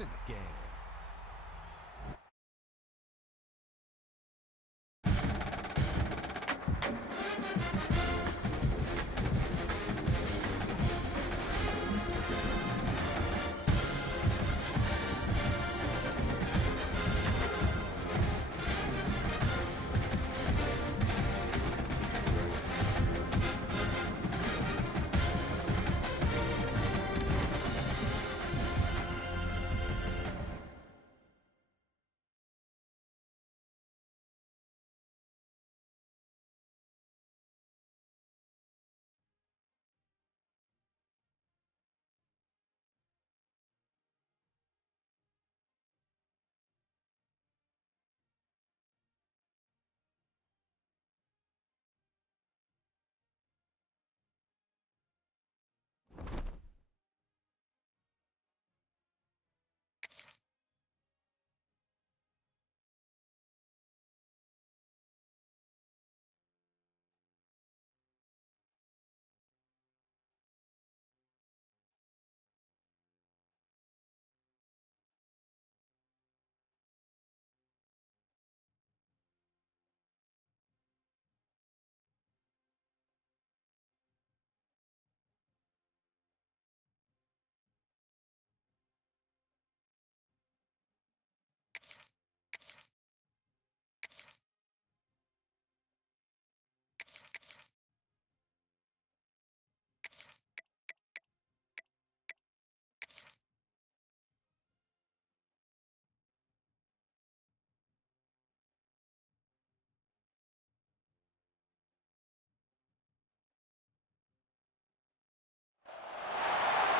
in the game.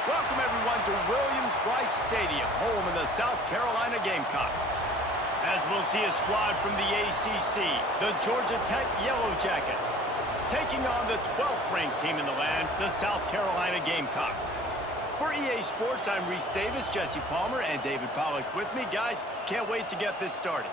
Welcome, everyone, to Williams-Brice Stadium, home of the South Carolina Gamecocks. As we'll see a squad from the ACC, the Georgia Tech Yellow Jackets, taking on the 12th-ranked team in the land, the South Carolina Gamecocks. For EA Sports, I'm Reese Davis, Jesse Palmer, and David Pollack with me. Guys, can't wait to get this started.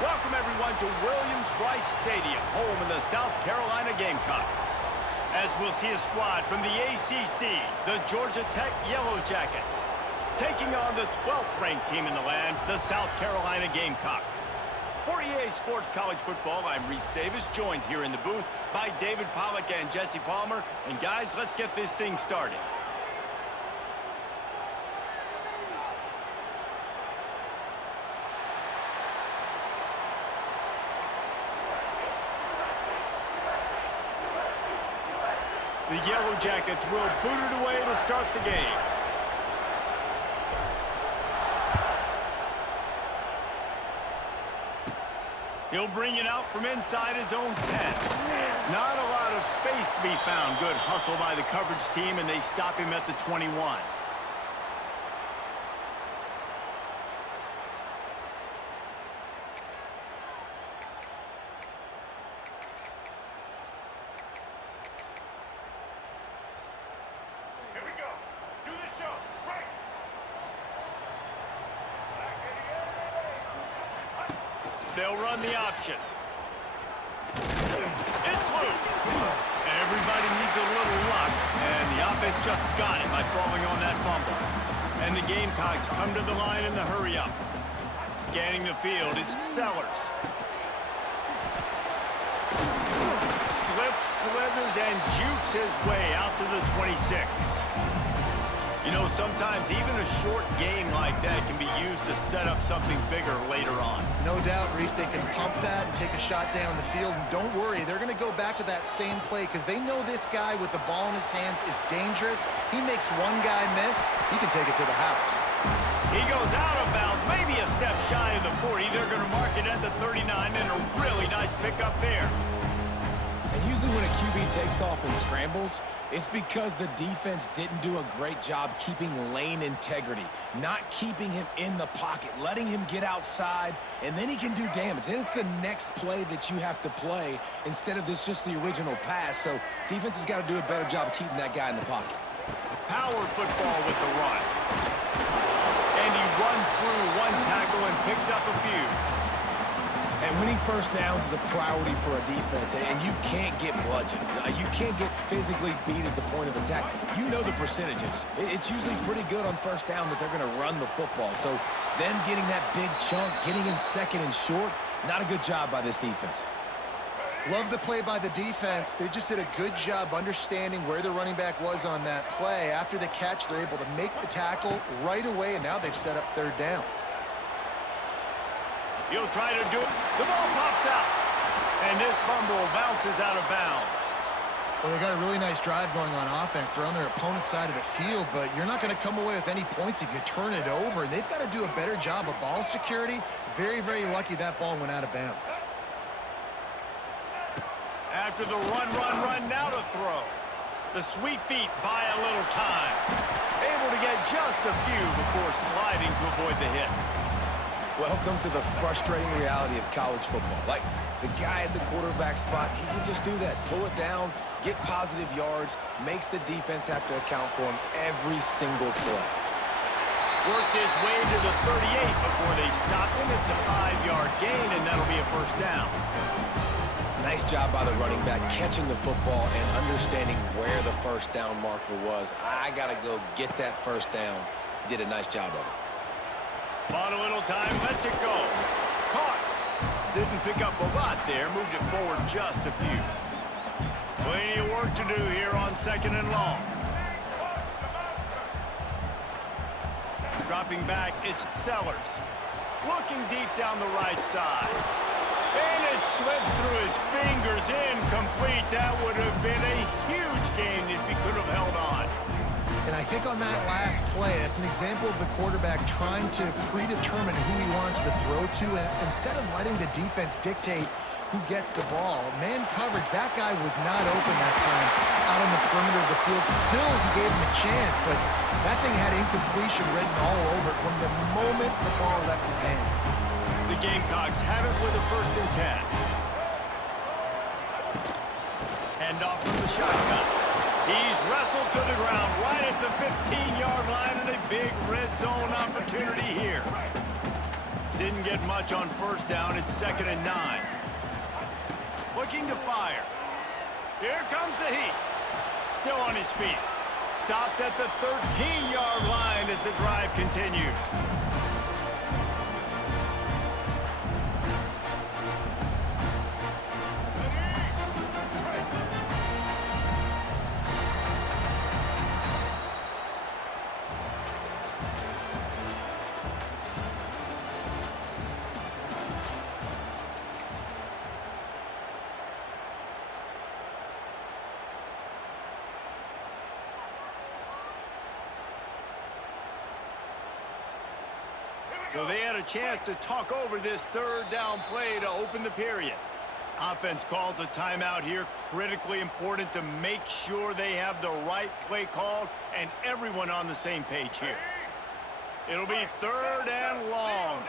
Welcome, everyone, to Williams-Brice Stadium, home of the South Carolina Gamecocks. As we'll see a squad from the ACC, the Georgia Tech Yellow Jackets, taking on the 12th-ranked team in the land, the South Carolina Gamecocks. For EA Sports College Football, I'm Reese Davis, joined here in the booth by David Pollack and Jesse Palmer. And guys, let's get this thing started. The Yellow Jackets will boot it away to start the game. He'll bring it out from inside his own 10. Not a lot of space to be found. Good hustle by the coverage team, and they stop him at the 21. They'll run the option. It's loose. Everybody needs a little luck, and the offense just got it by falling on that fumble. And the Gamecocks come to the line in the hurry-up. Scanning the field, it's Sellers. slips, slithers, and jukes his way out to the 26. You know, sometimes even a short game like that can be used to set up something bigger later on. No doubt, Reese, they can pump that and take a shot down the field. And don't worry, they're going to go back to that same play because they know this guy with the ball in his hands is dangerous. He makes one guy miss, he can take it to the house. He goes out of bounds, maybe a step shy of the 40. They're going to mark it at the 39, and a really nice pickup there. And usually when a QB takes off and scrambles, it's because the defense didn't do a great job keeping lane integrity, not keeping him in the pocket, letting him get outside, and then he can do damage. And it's the next play that you have to play instead of this just the original pass. So defense has got to do a better job of keeping that guy in the pocket. Power football with the run. And he runs through one tackle and picks up a few. And winning first downs is a priority for a defense, and you can't get bludgeoned. You can't get physically beat at the point of attack. You know the percentages. It's usually pretty good on first down that they're going to run the football. So them getting that big chunk, getting in second and short, not a good job by this defense. Love the play by the defense. They just did a good job understanding where the running back was on that play. After the catch, they're able to make the tackle right away, and now they've set up third down. He'll try to do it. The ball pops out. And this fumble bounces out of bounds. Well, they got a really nice drive going on offense. They're on their opponent's side of the field, but you're not going to come away with any points if you turn it over. And they've got to do a better job of ball security. Very, very lucky that ball went out of bounds. After the run, now to throw. The sweet feet buy a little time. Able to get just a few before sliding to avoid the hits. Welcome to the frustrating reality of college football. Like, the guy at the quarterback spot, he can just do that. Pull it down, get positive yards, makes the defense have to account for him every single play. Worked his way to the 38 before they stopped him. It's a 5-yard gain, and that'll be a first down. Nice job by the running back catching the football and understanding where the first down marker was. I got to go get that first down. He did a nice job of it. Bought a little time, lets it go. Caught. Didn't pick up a lot there, moved it forward just a few. Plenty of work to do here on second and long. Dropping back, it's Sellers. Looking deep down the right side. And it slips through his fingers, incomplete. That would have been a huge gain if he could have held on. And I think on that last play, that's an example of the quarterback trying to predetermine who he wants to throw to, and instead of letting the defense dictate who gets the ball. Man coverage, that guy was not open that time out on the perimeter of the field. Still, he gave him a chance, but that thing had incompletion written all over it from the moment the ball left his hand. The Gamecocks have it with a 1st and 10. Hand off from the shotgun. He's wrestled to the ground right at the 15-yard line, and a big red zone opportunity here. Didn't get much on first down. It's 2nd and 9. Looking to fire. Here comes the heat. Still on his feet. Stopped at the 13-yard line as the drive continues. So they had a chance to talk over this 3rd down play to open the period. Offense calls a timeout here. Critically important to make sure they have the right play called and everyone on the same page here. It'll be 3rd and long.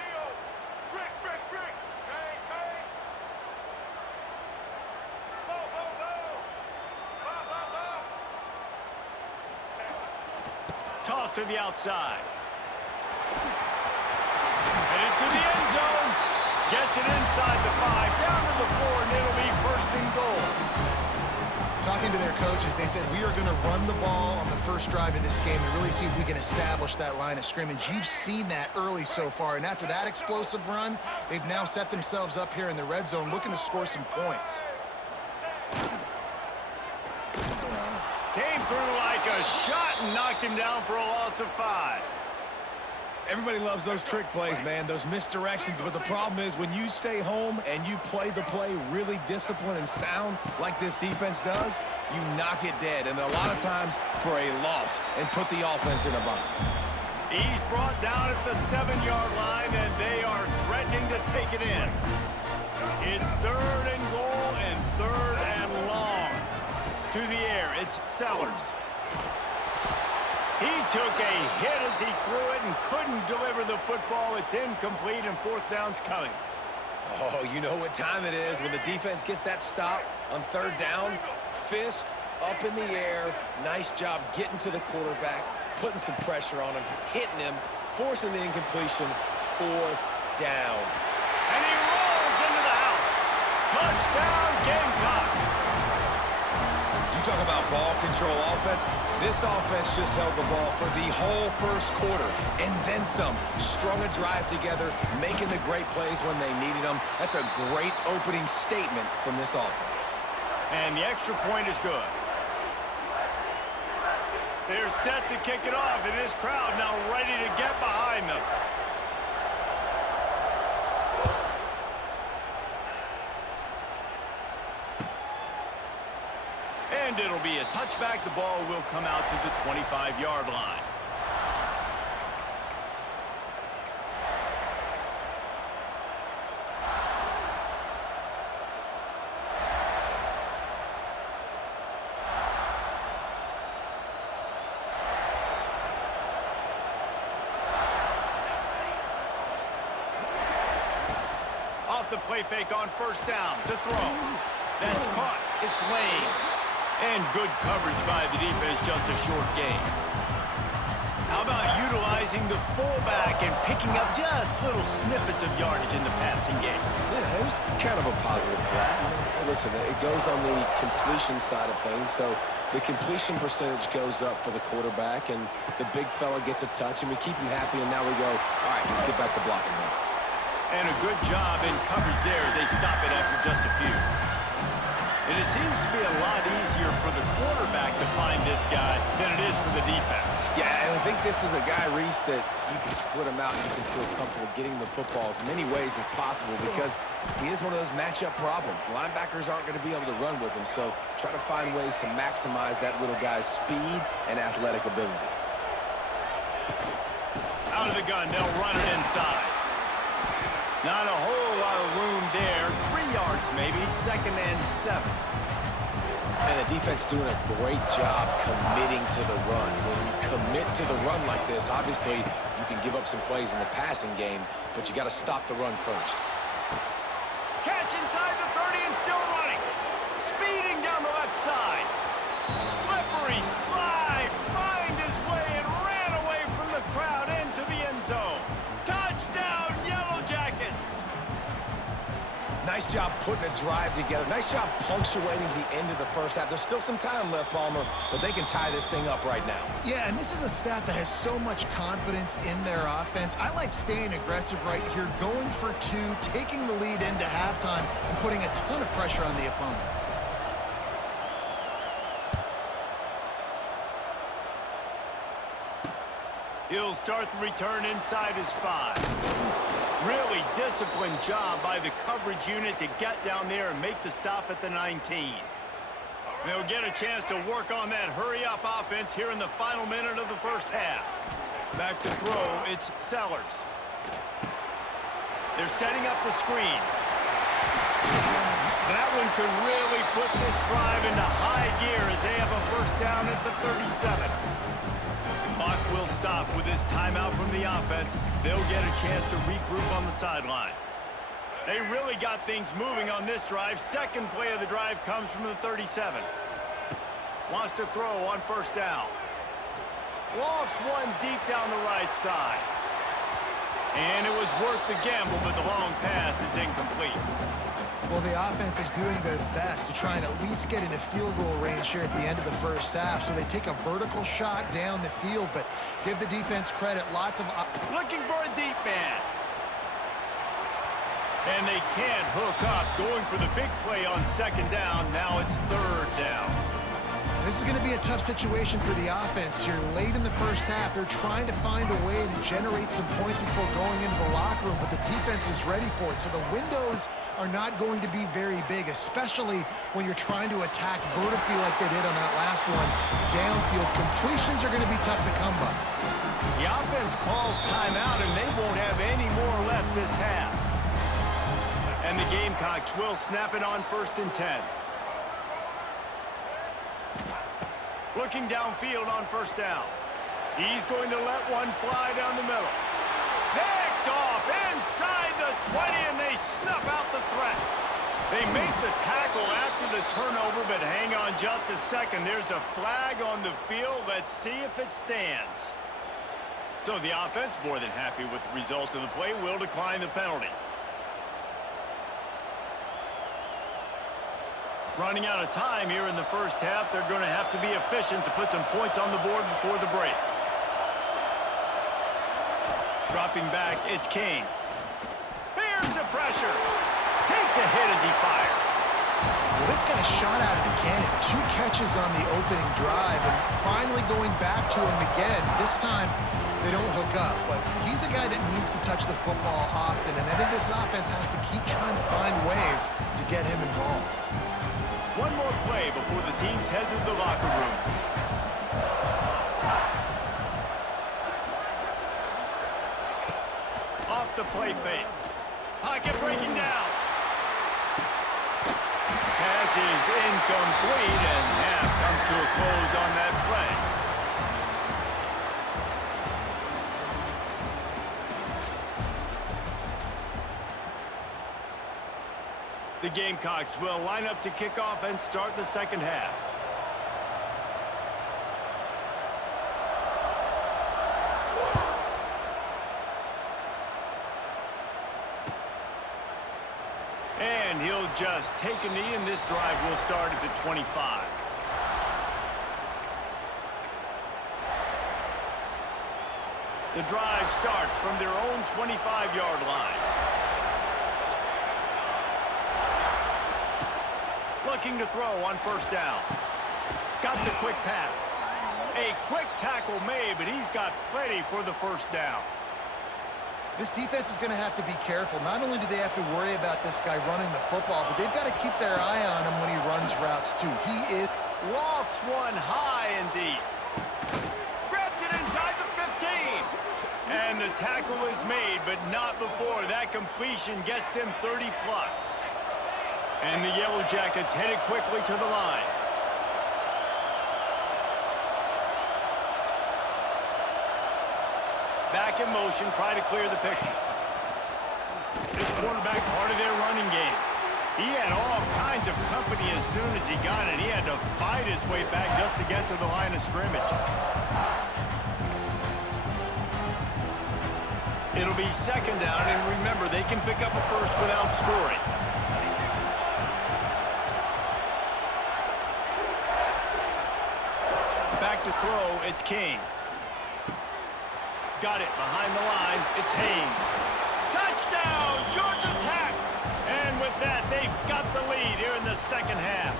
Toss to the outside. Headed to the end zone. Gets it inside the 5, down to the 4, and it'll be 1st and goal. Talking to their coaches, they said, we are going to run the ball on the first drive of this game to really see if we can establish that line of scrimmage. You've seen that early so far, and after that explosive run, they've now set themselves up here in the red zone looking to score some points. through like a shot and knocked him down for a loss of 5. Everybody loves those trick plays, man, those misdirections, but the problem is when you stay home and you play the play really disciplined and sound like this defense does, you knock it dead, and a lot of times for a loss, and put the offense in a bind. He's brought down at the 7-yard line, and they are threatening to take it in. It's 3rd and goal and 3rd and long. To the air, it's Sellers. He took a hit as he threw it and couldn't deliver the football. It's incomplete, and 4th down's coming. Oh, you know what time it is when the defense gets that stop on 3rd down. Fist up in the air. Nice job getting to the quarterback, putting some pressure on him, hitting him, forcing the incompletion. 4th down. And he rolls into the house. Touchdown, Gamecocks. You talk about ball control offense. This offense just held the ball for the whole first quarter and then some. Strung a drive together, making the great plays when they needed them. That's a great opening statement from this offense. And the extra point is good. They're set to kick it off, and this crowd now ready to get behind them. And it'll be a touchback. The ball will come out to the 25-yard line. Off the play fake on 1st down. To throw. That's caught. It's Lane. And good coverage by the defense, just a short gain. How about utilizing the fullback and picking up just little snippets of yardage in the passing game? Yeah, it was kind of a positive play. Listen, it goes on the completion side of things, so the completion percentage goes up for the quarterback, and the big fella gets a touch, and we keep him happy, and now we go, all right, let's get back to blocking now. And a good job in coverage there as they stop it after just a few. And it seems to be a lot easier for the quarterback to find this guy than it is for the defense. Yeah, and I think this is a guy, Reese, that you can split him out and you can feel comfortable getting the football as many ways as possible because he is one of those matchup problems. Linebackers aren't going to be able to run with him, so try to find ways to maximize that little guy's speed and athletic ability. Out of the gun, they'll run it inside. Not a whole lot of room there. 3 yards maybe, 2nd and 7. And the defense doing a great job committing to the run. When you commit to the run like this, obviously you can give up some plays in the passing game, but you got to stop the run first. Catch inside the 30 and still running. Speeding down the left side. Slippery slide. Find his way and ran away from the crowd into the end zone. Touchdown, Yellow Jackets. Nice job putting a drive together. Nice job punctuating the end of the first half. There's still some time left, Palmer, but they can tie this thing up right now. Yeah, and this is a staff that has so much confidence in their offense. I like staying aggressive right here, going for 2, taking the lead into halftime, and putting a ton of pressure on the opponent. He'll start the return inside his 5. Really disciplined job by the coverage unit to get down there and make the stop at the 19. They'll get a chance to work on that hurry-up offense here in the final minute of the first half. Back to throw, it's Sellers. They're setting up the screen. That one could really put this drive into high gear as they have a 1st down at the 37. Clock will stop with this timeout from the offense. They'll get a chance to regroup on the sideline. They really got things moving on this drive. 2nd play of the drive comes from the 37. Wants to throw on 1st down. Lofts one deep down the right side. And it was worth the gamble, but the long pass is incomplete. Well, the offense is doing their best to try and at least get into field goal range here at the end of the first half. So they take a vertical shot down the field, but give the defense credit. Lots of... Looking for a deep man. And they can't hook up. Going for the big play on 2nd down. Now it's 3rd down. This is going to be a tough situation for the offense here. Late in the first half, they're trying to find a way to generate some points before going into the locker room, but the defense is ready for it. So the windows are not going to be very big, especially when you're trying to attack vertically like they did on that last one. Downfield completions are going to be tough to come by. The offense calls timeout, and they won't have any more left this half. And the Gamecocks will snap it on 1st and 10. Looking downfield on 1st down. He's going to let one fly down the middle. Picked off inside the 20, and they snuff out the threat. They make the tackle after the turnover, but hang on just a second. There's a flag on the field. Let's see if it stands. So the offense, more than happy with the result of the play, will decline the penalty. Running out of time here in the first half, they're going to have to be efficient to put some points on the board before the break. Dropping back, it's King. Here's the pressure. Takes a hit as he fires. Well, this guy shot out of the cannon. 2 catches on the opening drive, and finally going back to him again. This time, they don't hook up, but he's a guy that needs to touch the football often, and I think this offense has to keep trying to find ways to get him involved. One more play before the teams head to the locker rooms. Off the play fake. Pocket breaking down. Pass is incomplete, and half comes to a close on that play. The Gamecocks will line up to kick off and start the second half. And he'll just take a knee, and this drive will start at the 25. The drive starts from their own 25-yard line. Looking to throw on 1st down. Got the quick pass. A quick tackle made, but he's got plenty for the 1st down. This defense is going to have to be careful. Not only do they have to worry about this guy running the football, but they've got to keep their eye on him when he runs routes too. He is... Lofts one high and deep. Grabs it inside the 15. And the tackle is made, but not before that completion gets them 30+. And the Yellow Jackets headed quickly to the line. Back in motion, try to clear the picture. This quarterback, part of their running game. He had all kinds of company as soon as he got it. He had to fight his way back just to get to the line of scrimmage. It'll be 2nd down, and remember, they can pick up a first without scoring. Back to throw, it's King. Got it behind the line, it's Haynes. Touchdown, Georgia Tech! And with that, they've got the lead here in the second half.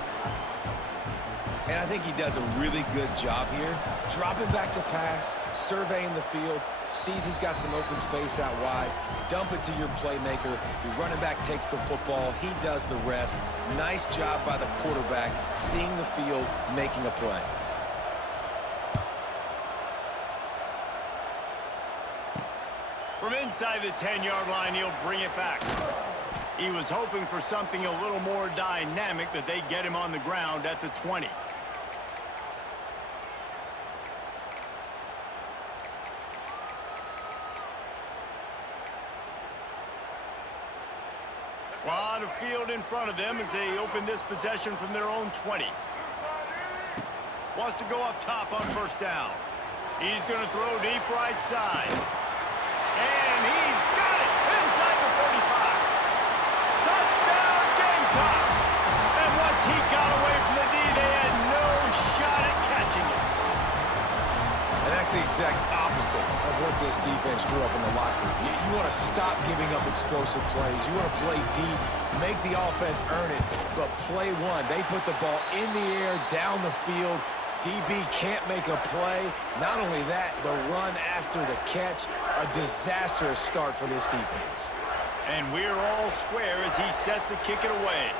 And I think he does a really good job here. Dropping back to pass, surveying the field, sees he's got some open space out wide, dump it to your playmaker. Your running back takes the football, he does the rest. Nice job by the quarterback, seeing the field, making a play. From inside the 10-yard line, he'll bring it back. He was hoping for something a little more dynamic, but they get him on the ground at the 20. A lot of field in front of them as they open this possession from their own 20. Wants to go up top on 1st down. He's going to throw deep right side. And he's got it inside the 45. Touchdown, Gamecocks! And once he got away from the D, they had no shot at catching it. And that's the exact opposite of what this defense drew up in the locker room. You want to stop giving up explosive plays. You want to play deep, make the offense earn it, but play one. They put the ball in the air, down the field. DB can't make a play. Not only that, the run after the catch, a disastrous start for this defense. And we're all square as he's set to kick it away.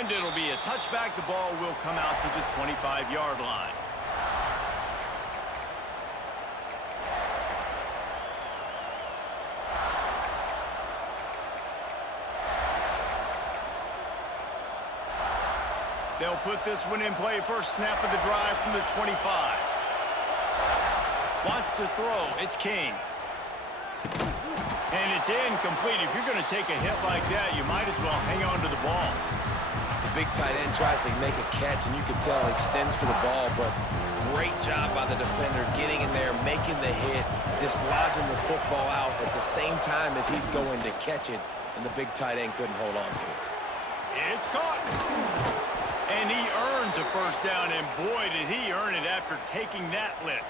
And it'll be a touchback. The ball will come out to the 25-yard line. They'll put this one in play. First snap of the drive from the 25. Wants to throw. It's King. And it's incomplete. If you're going to take a hit like that, you might as well hang on to the ball. The big tight end tries to make a catch, and you can tell he extends for the ball, but great job by the defender getting in there, making the hit, dislodging the football out at the same time as he's going to catch it, and the big tight end couldn't hold on to it. It's caught. And he earns a first down, and boy, did he earn it after taking that lick.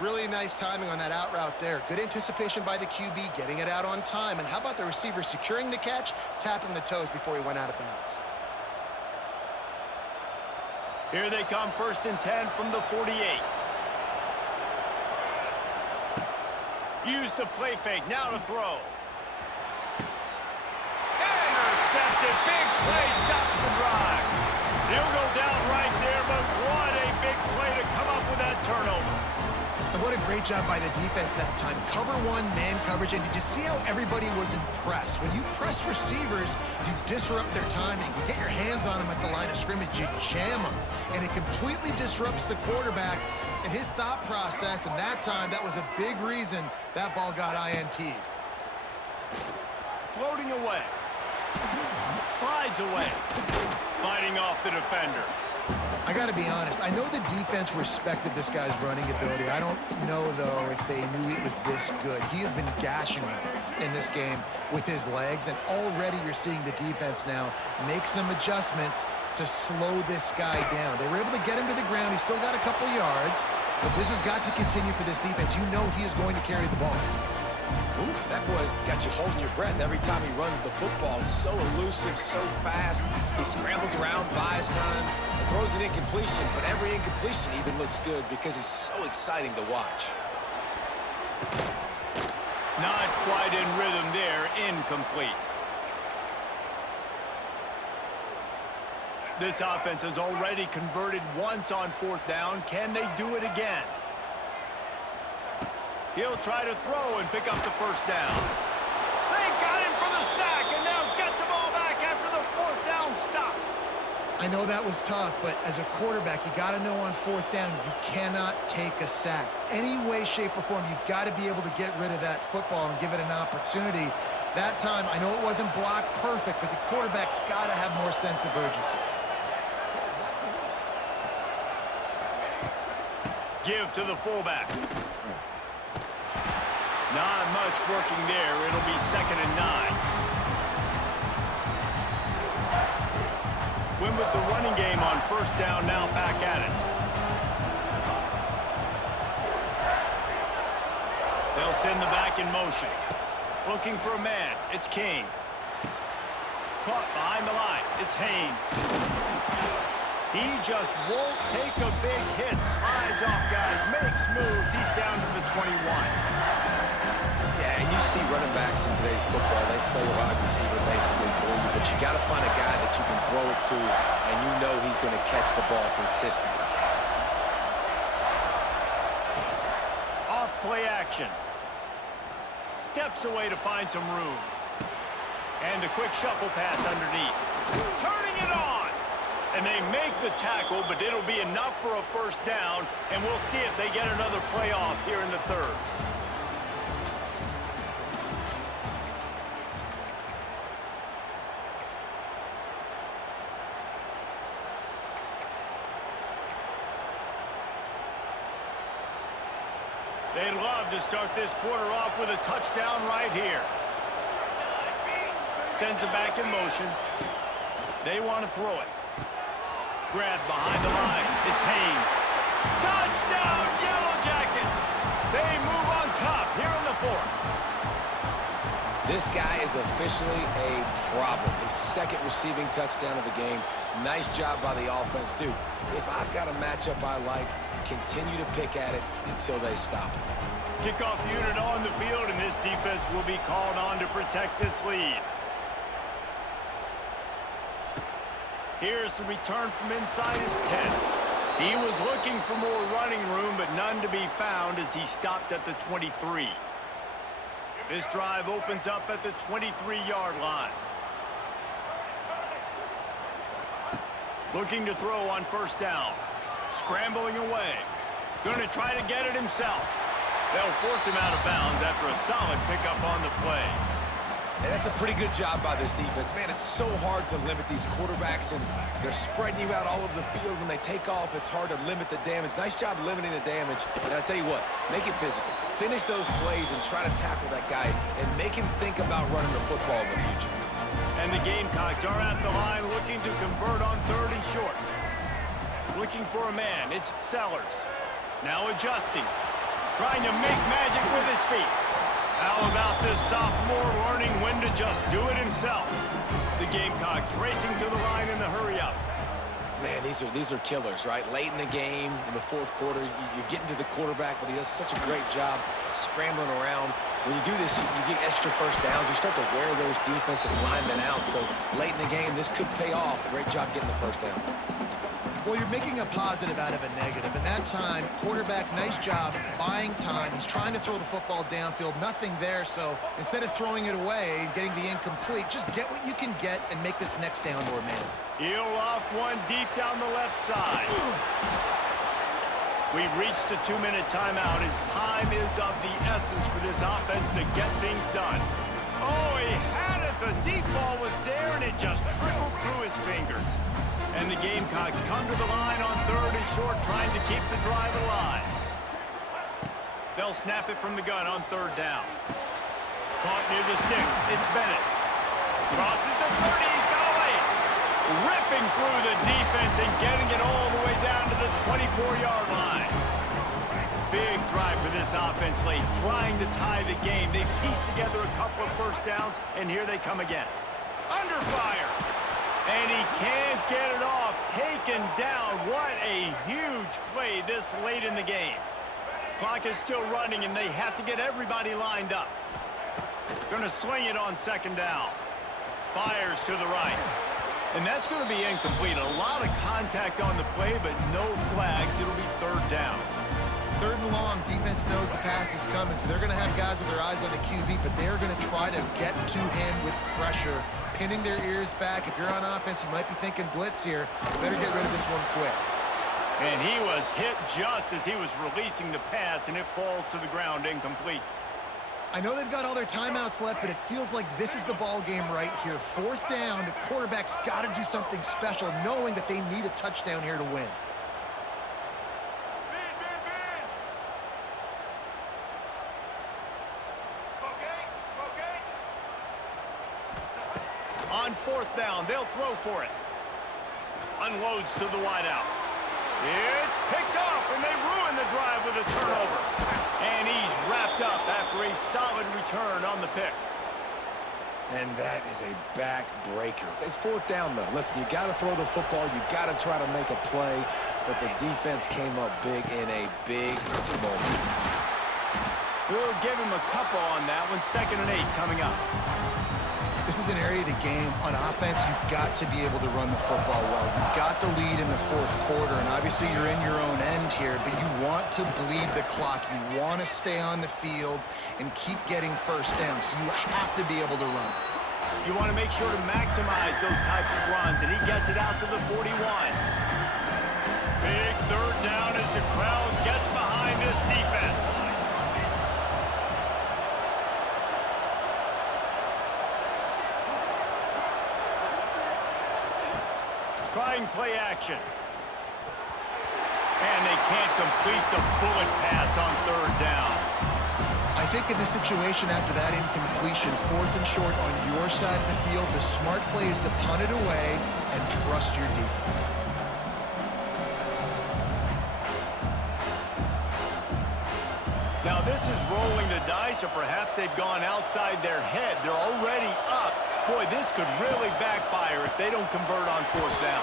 Really nice timing on that out route there. Good anticipation by the QB, getting it out on time. And how about the receiver securing the catch, tapping the toes before he went out of bounds? Here they come, 1st and 10 from the 48. Use the play fake, now to throw. Intercepted, big play, stops the drive. He'll go down right there, but what a big play to come up with that turnover. And what a great job by the defense that time. Cover one, man coverage, and did you see how everybody was impressed? When you press receivers, you disrupt their timing. You get your hands on them at the line of scrimmage, you jam them, and it completely disrupts the quarterback and his thought process, and that time, that was a big reason that ball got INT'd. Floating away. Slides away. Fighting off the defender. I got to be honest, I know the defense respected this guy's running ability. I don't know, though, if they knew he was this good. He has been gashing them in this game with his legs, and already you're seeing the defense now make some adjustments to slow this guy down. They were able to get him to the ground. He's still got a couple yards, but this has got to continue for this defense. You know he is going to carry the ball. Oof, that boy's got you holding your breath every time he runs the football. So elusive, so fast. He scrambles around, buys time, and throws an incompletion. But every incompletion even looks good because he's so exciting to watch. Not quite in rhythm there, incomplete. This offense has already converted once on 4th down. Can they do it again? He'll try to throw and pick up the first down. They got him for the sack, and now get the ball back after the 4th down stop. I know that was tough, but as a quarterback, you got to know on 4th down, you cannot take a sack. Any way, shape, or form, you've got to be able to get rid of that football and give it an opportunity. That time, I know it wasn't blocked perfect, but the quarterback's got to have more sense of urgency. Give to the fullback. Not much working there. It'll be 2nd and 9. Win with the running game on 1st down, now back at it. They'll send the back in motion. Looking for a man. It's King. Caught behind the line. It's Haynes. He just won't take a big hit. Slides off guys. Makes moves. He's down to the 21. Yeah, and you see running backs in today's football, they play wide receiver basically for you, but you got to find a guy that you can throw it to, and you know he's going to catch the ball consistently. Off play action. Steps away to find some room. And a quick shuffle pass underneath. Turning it on! And they make the tackle, but it'll be enough for a 1st down, and we'll see if they get another play off here in the 3rd. They love to start this quarter off with a touchdown right here. Sends it back in motion. They want to throw it. Grab behind the line. It's Haynes. Touchdown, Yellow Jackets! They move on top here in the fourth. This guy is officially a problem. His second receiving touchdown of the game. Nice job by the offense. Dude, if I've got a matchup I like, continue to pick at it until they stop it. Kickoff unit on the field, and this defense will be called on to protect this lead. Here's the return from inside his 10. He was looking for more running room, but none to be found as he stopped at the 23. This drive opens up at the 23-yard line. Looking to throw on first down. Scrambling away. Going to try to get it himself. They'll force him out of bounds after a solid pickup on the play. And that's a pretty good job by this defense. Man, it's so hard to limit these quarterbacks, and they're spreading you out all over the field. When they take off, it's hard to limit the damage. Nice job limiting the damage. And I tell you what, make it physical. Finish those plays and try to tackle that guy and make him think about running the football in the future. And the Gamecocks are at the line looking to convert on third and short. Looking for a man. It's Sellers. Now adjusting. Trying to make magic with his feet. How about this sophomore learning when to just do it himself? The Gamecocks racing to the line in the hurry up. Man, these are killers, right? Late in the game, in the fourth quarter, you're getting to the quarterback, but he does such a great job scrambling around. When you do this, you get extra first downs. You start to wear those defensive linemen out. So late in the game, this could pay off. Great job getting the first down. Well, you're making a positive out of a negative. And that time, quarterback, nice job buying time. He's trying to throw the football downfield. Nothing there. So instead of throwing it away and getting the incomplete, just get what you can get and make this next down more man. He'll off one deep down the left side. We've reached the 2-minute timeout, and time is of the essence for this offense to get things done. Oh, he had it. The deep ball was there, and it just trickled through his fingers. And the Gamecocks come to the line on third and short, trying to keep the drive alive. They'll snap it from the gun on third down. Caught near the sticks. It's Bennett. Crosses the 30. He's got away. Ripping through the defense and getting it all the way down to the 24-yard line. Big drive for this offense late, trying to tie the game. They pieced together a couple of first downs, and here they come again. Under fire. And he can't get it off. Taken down. What a huge play this late in the game. Clock is still running, and they have to get everybody lined up. Going to swing it on second down. Fires to the right. And that's going to be incomplete. A lot of contact on the play, but no flags. It'll be third down. Third and long, defense knows the pass is coming, so they're going to have guys with their eyes on the QB, but they're going to try to get to him with pressure, pinning their ears back. If you're on offense, you might be thinking blitz here. You better get rid of this one quick. And he was hit just as he was releasing the pass, and it falls to the ground incomplete. I know they've got all their timeouts left, but it feels like this is the ball game right here. Fourth down, the quarterback's got to do something special, knowing that they need a touchdown here to win. On fourth down, they'll throw for it. Unloads to the wideout. It's picked off, and they ruin the drive with a turnover. And he's wrapped up after a solid return on the pick. And that is a backbreaker. It's fourth down, though. Listen, you got to throw the football. You got to try to make a play. But the defense came up big in a big moment. We'll give him a couple on that one. 2nd and 8 coming up. This is an area of the game. On offense, you've got to be able to run the football well. You've got the lead in the fourth quarter, and obviously you're in your own end here, but you want to bleed the clock. You want to stay on the field and keep getting first down, so you have to be able to run. You want to make sure to maximize those types of runs, and he gets it out to the 41. Big third down as the crowd gets behind this defense. Trying play action. And they can't complete the bullet pass on third down. think in this situation after that incompletion, 4th and short on your side of the field, the smart play is to punt it away and trust your defense. Now this is rolling the dice, or perhaps they've gone outside their head. They're already up. Boy, this could really backfire if they don't convert on 4th down.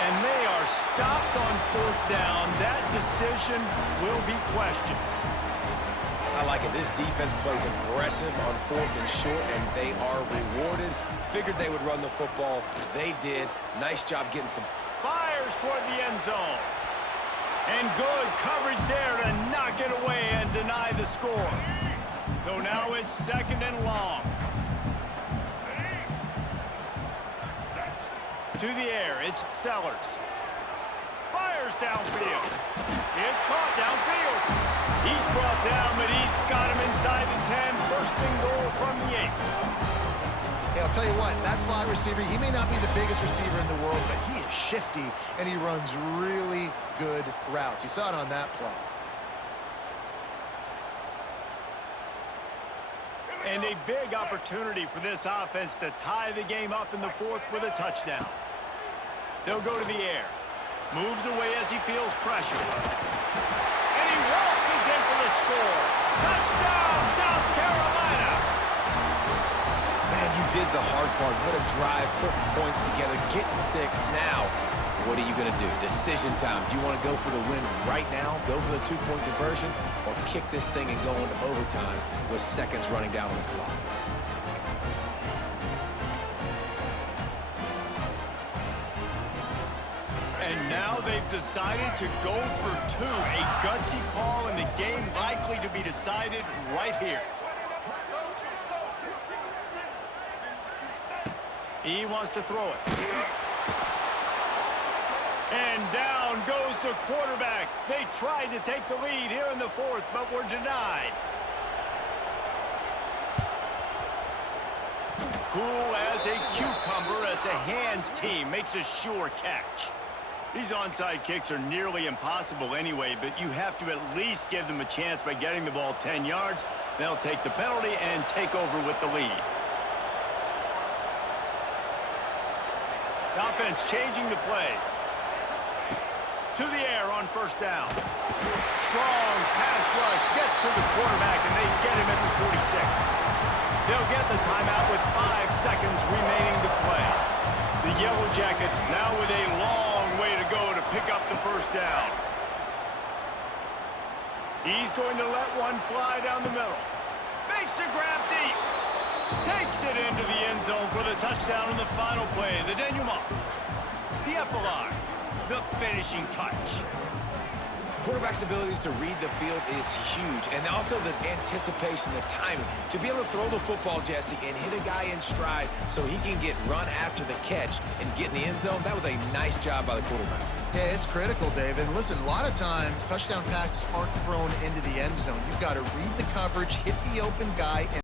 And they are stopped on 4th down. That decision will be questioned. I like it. This defense plays aggressive on 4th and short, and they are rewarded. Figured they would run the football. They did. Nice job getting some. Fires toward the end zone. And good coverage there to knock it away and deny the score. So now it's 2nd and long. To the air, it's Sellers. Fires downfield. It's caught downfield. He's brought down, but he's got him inside the 10. 1st and goal from the 8. Hey, I'll tell you what, that slot receiver, he may not be the biggest receiver in the world, but he is shifty, and he runs really good routes. You saw it on that play. And a big opportunity for this offense to tie the game up in the 4th with a touchdown. They'll go to the air. Moves away as he feels pressure. And he waltzes in for the score. Touchdown, South Carolina! Man, you did the hard part. What a drive, putting points together, getting 6. Now, what are you going to do? Decision time. Do you want to go for the win right now, go for the 2-point conversion, or kick this thing and go into overtime with seconds running down on the clock? And now they've decided to go for 2. A gutsy call, and the game likely to be decided right here. He wants to throw it. And down goes the quarterback. They tried to take the lead here in the 4th, but were denied. Cool as a cucumber as the hands team makes a sure catch. These onside kicks are nearly impossible anyway, but you have to at least give them a chance by getting the ball 10 yards. They'll take the penalty and take over with the lead. The offense changing the play. To the air on 1st down. Strong pass rush gets to the quarterback, and they get him at the 46. They'll get the timeout with 5 seconds remaining to play. The Yellow Jackets now with a long way to go to pick up the 1st down. He's going to let one fly down the middle. Makes the grab deep. Takes it into the end zone for the touchdown in the final play. The denouement. The epilogue. The finishing touch. Quarterback's abilities to read the field is huge, and also the anticipation, the timing. To be able to throw the football, Jesse, and hit a guy in stride so he can get run after the catch and get in the end zone, that was a nice job by the quarterback. Yeah, it's critical, David. And listen, a lot of times touchdown passes aren't thrown into the end zone. You've got to read the coverage, hit the open guy, and